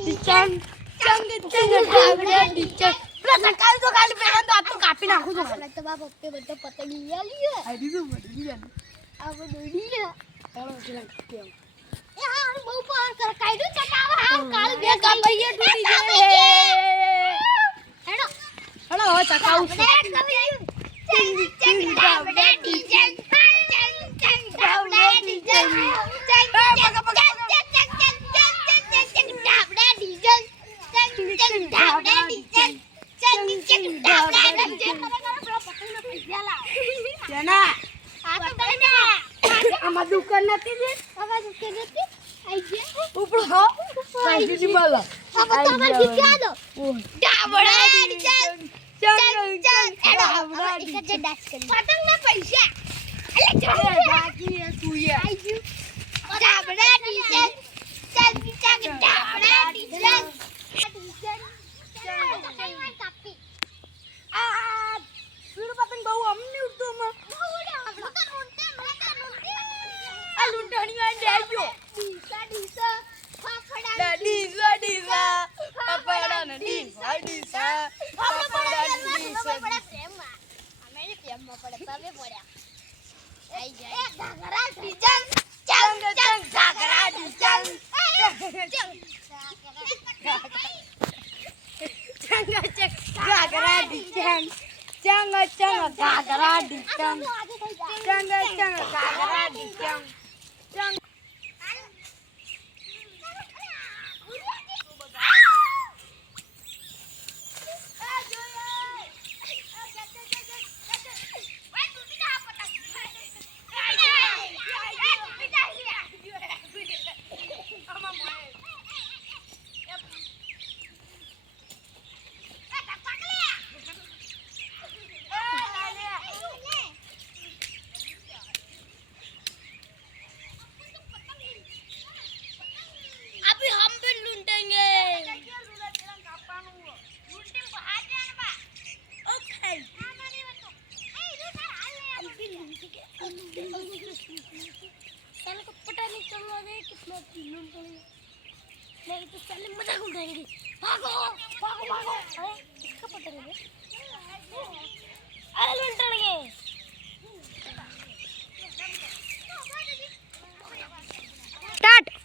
ટીચન ડાબડા ટીચન પેલા સકાળ તો ખાલી પેલા તો આ તો કાપી નાખું તો ખાલી તો બાપ પપ્પે બધો પતંગ લઈ આલી આ દીધું મળી ગયા આ બધું ડી ચાલો પેલા કેમ એ હા બહુ પાર કર કાઈડું ચટાવ હા કાલ બે કપૈયા તૂટી જાય હેડો હેડો હવે ચકાવું ચંગ ડાબડા ટીચન ચંગ ડાબડા ટીચન આમાં દુકાન નથી ને આવા દુકાન નથી આઈ ગયા ઉપર હો સાઈડની બાલા આવા તો આમાં જીત્યા દો ડાબડા ટીચન ચંગ એડો એક જ ડાન્સ કરી પતંગના પૈસા અલે બાકી એ તુએ આઈ ગયું ડાબડા ટીચન ચંગ ડાબડા ટીચન કાપી આ સુર પતંગ બહુ અમને ઉડતો માં આ લૂંટણી વાળ દેજો ડીસા ફાફડા ડીસા પાપડા ને ડીસા પાપડા ડીસા પ્રેમમાં અમે પ્રેમમાં પડે તમે પડ્યા આઈ જાય ઘાઘરા ડીજન ચંગ ઘાઘરા ડીજન ઘાઘરા ડીચન ચંગ ઘાઘરા ડીચન ચંગ ઘાઘરા ડીચન ચંગ नहीं तो चल मजाक उड़ाएंगे भागो भागो भागो अरे इसका पता नहीं अरे लुंटन गए स्टार्ट